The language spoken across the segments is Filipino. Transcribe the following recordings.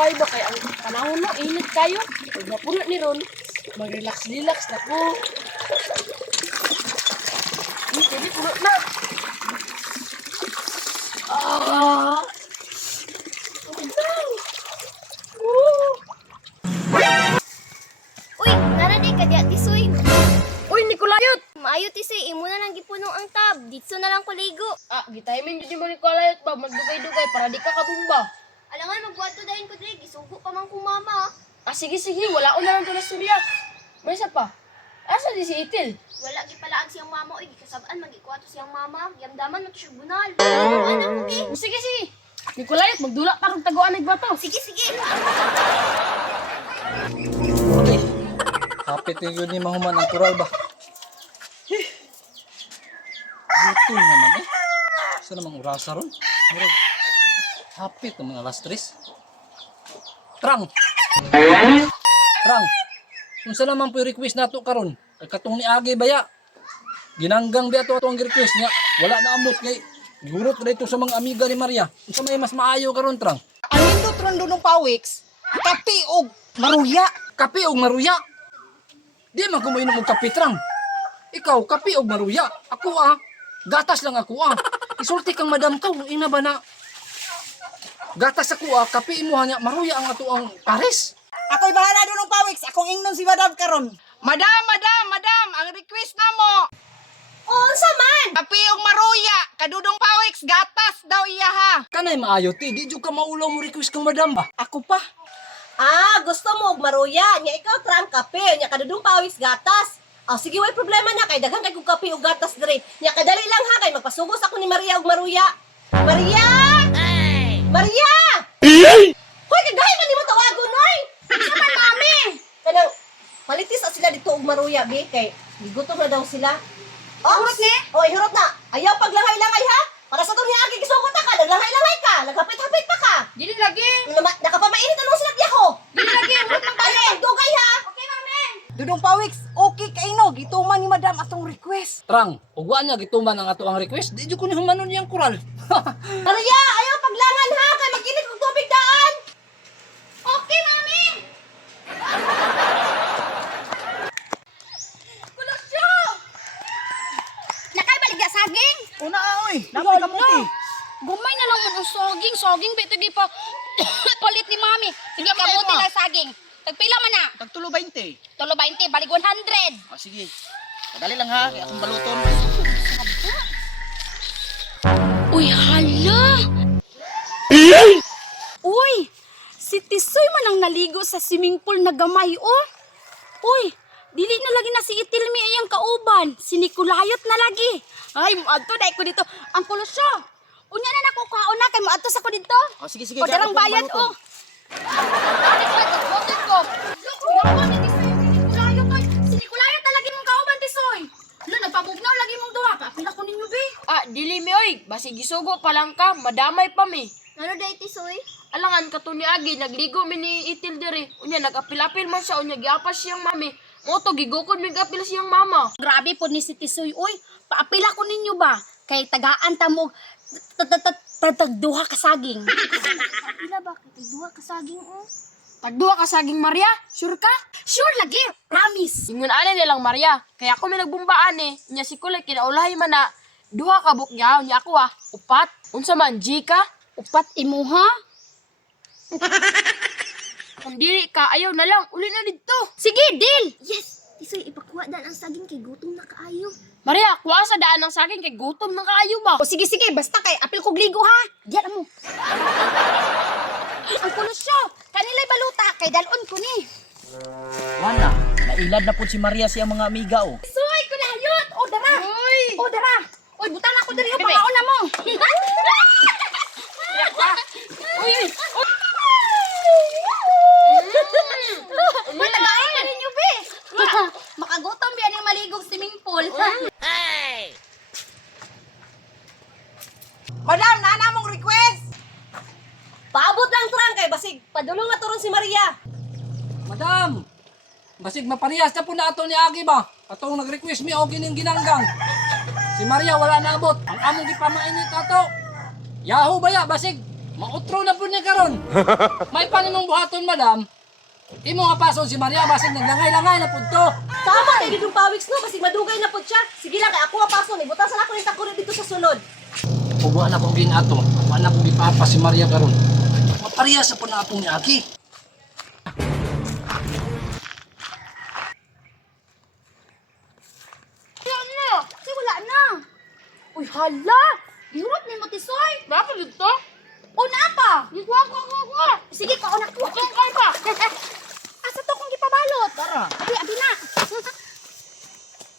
Pay ba kay ang panahon no init kayo. Pag napuno ni ron, mag-relax-relax na ko. Hindi puno na. Ah. Uy, naraday ka diya, tisoy. Uy, Nicolayot! Maayo tisoy, imo na lang gipunong ang tab. Ditso na lang kuligo. Ah, gitahimin di mo Nicolayot ba magdugay-dugay para di ka kabumba. Alangan magbuhato dahin ko dre, gisugo pa man kung mama. Ah, sige, wala ko na lang tulas surya. May isa pa. Asa di si Itil? Wala gipalaan siyang mama, oy gikasabaan magikuato siyang mama. Yamdaman man to siya bunal. Anak mo gi. Sige. Nicolayot, magdula ka rin taguan ng bato. Sige. Okay. Kapit yung yun ni mahuman ang kural ba? Gutom naman eh. Saan namang urasa ron? Murag. Kapit ng mga alas 3. Trang! Kung saan naman po yung request nato karon? Kay katong ni Agi baya. Ginanggang biya to ang request niya. Wala na amot kay gurot dito sa mga amiga ni Maria. Unsa may mas maayo karon Trang? Ang nindot ron doon ng pawiks, kapi og maruya. Kape og maruya. Di man ko mainom og kape Trang. Ikaw kape og maruya. Ako gatas lang ako Isulti kang madam ka, ina ba na? Gatas ako kape imo hanya maruya ang ato ang pares. Ako'y bahala doon ng pawiks, akong ingnon si Madam karon. Madam, ang request namo. Unsa man? Kapi og maruya, kadudong pawiks, gatas daw iya ha. Kanay maayo ti, di jud ka maulaw mo request kang madam ba? Ako pa. Gusto mo og maruya, nya ikaw trang kape, nya kadudong pawis gatas. Sige, way problema na kay daghan kay kog kape ug gatas dire. Nya kadali lang ha kay magpasugos ako ni Maria og maruya. Maria! Maria! Hoy, kagahi man nimo tawagon oy. Sa man mami. Kanang palitis sila dito og maruya bi kay gigutom na daw sila. Hurot ni? Hurot na. Ayaw paglangay-langay ha. Para sa to ni Agi gisugot ka, naglangay-langay ka, naghapit-hapit pa ka. Dili lagi. Nakapamainit ano sila biyaho. Dili lagi. Huwag Ayaw magdugay ha. Okay, mami. Dudong pawiks, okay kainog, gituman ni Madam atong request. Trang, ug wa niya gituman ang ato ang request, di jud ko ni humanon yang kural. Maria, ayaw paglangan ha, kay mag-init kong tubig daan. Okay, mami. Kulusyo! Nakay baligya saging? Una oy, dapat kamuti. Gumay na lang mo ang saging. Saging, bito di pa palit ni mami. Sige, kamuti lang saging. Tagpila man na. Tagtulo 20. Tulo 20, balik 100. Sige. Kadali lang ha, kaya akong baluton. Uy, hala! Uy! Si Tisoy man ang naligo sa swimming pool na gamay, oh. Uy! Dili na lagi na si Itilmi ayang kauban. Si Nicolayot na lagi. Ay, muadto na ko dito. Ang kulusyo. Unya na nako kaon na kay muadto sa ko dito. Sige. O darang bayad, oh. Si Nicolayot na lagi mong kauban, Tisoy. Ano, nagpamugnaw lagi mong duha. Kapila ko ninyo, be. Ah, dili mi oy. Basi gisugo pa lang ka, madamay pa mi. Ano day tisoy? Alangan kato ni Agi, nagligo mi ni Itil diri. Unya nag-apil-apil man siya, unya giapas siyang mami. Moto gigukod mi gapil siyang mama. Grabe po ni si Tisoy. Uy, paapila ko ninyo ba? Kay tagaan ta mo tagduha ka saging. Pila ba kay duha ka saging oh? Tagduha ka saging Maria, sure ka? Sure lagi, promise. Ingon ani nilang Maria, kaya ako may nagbumbaan nya si Kulay kinaulahi man na duha ka bukyaw nya ako upat. Unsa man Jika? Upat imuha. Kung dili ka ayaw na lang, uli na dito. Sige, deal. Yes! Tisoy, ipakuha daan ang saging kay gutom na kaayo. Maria, kuha sa daan ng saging kay gutom na kaayo ba? O sige, basta kay apil kog ligo ha. Diyan mo. Ang kulusyo, kanila'y baluta kay dalon ko ni. Wala, nailad na po si Maria siyang mga amiga oh. Soy, kunayot. O dara. Uy! O dara. Oy, butan ako diri o pangaon na mo. Uy! Matagain na ninyo, be. Makagutom biyan yung maligog swimming pool. Madam, nana mong request. Paabot lang trang kay basig padulong na turon si Maria. Madam, basig maparehas na po na ato ni Agi ba? Atong nag-request mi og gining ginanggang. Si Maria wala na abot. Ang among gipamainit ato. Yahoo baya basig Mautro na po niya karon. May panimong buhaton, madam. Imo nga pason si Maria basin naglangay-langay na pudto. Tama kay Dudong Pawiks no, basig madugay na pud siya. Sige lang kay ako pason, ibutasan ako ni takuri dito sa sulod. Ug wala kong ginato, wala kong gipapa si Maria karon. Mapareha sa puna atong niagi. Ayan na. Kasi wala na. Uy, hala. Hirap ni mo, Tisoy. Dapat dito? O, naapa. Gikuha ko. Sige, kaunak ko. Ito kay pa. Asa to kong gipabalot? Tara. Abi na.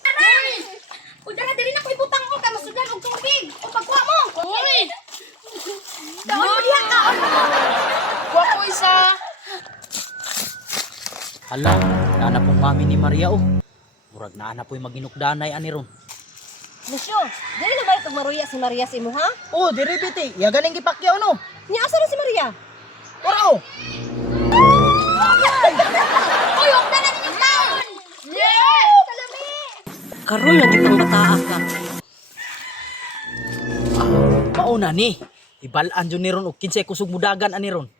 Aray! O, dali na ko ibutang ko. Kaya masudan og tubig. O, pagkuha mo. Uy! Daon mo diha ka. Kuha ko isa. Hala, naana pong mami ni Maria oh. Murag naana po'y maginukdanay ani ron. Misyo, dili na ba itong maruya si Maria sa imo ha? Oh, diri biti. Ya ganing gipakyaw no. Nya asa na si Maria? Oro. Uy, huwag na natin yung taon. Karon na kitang bataa ka. Mauna ni, ibalaan dyan ni ron o kinsay kusog mudagan ani ron.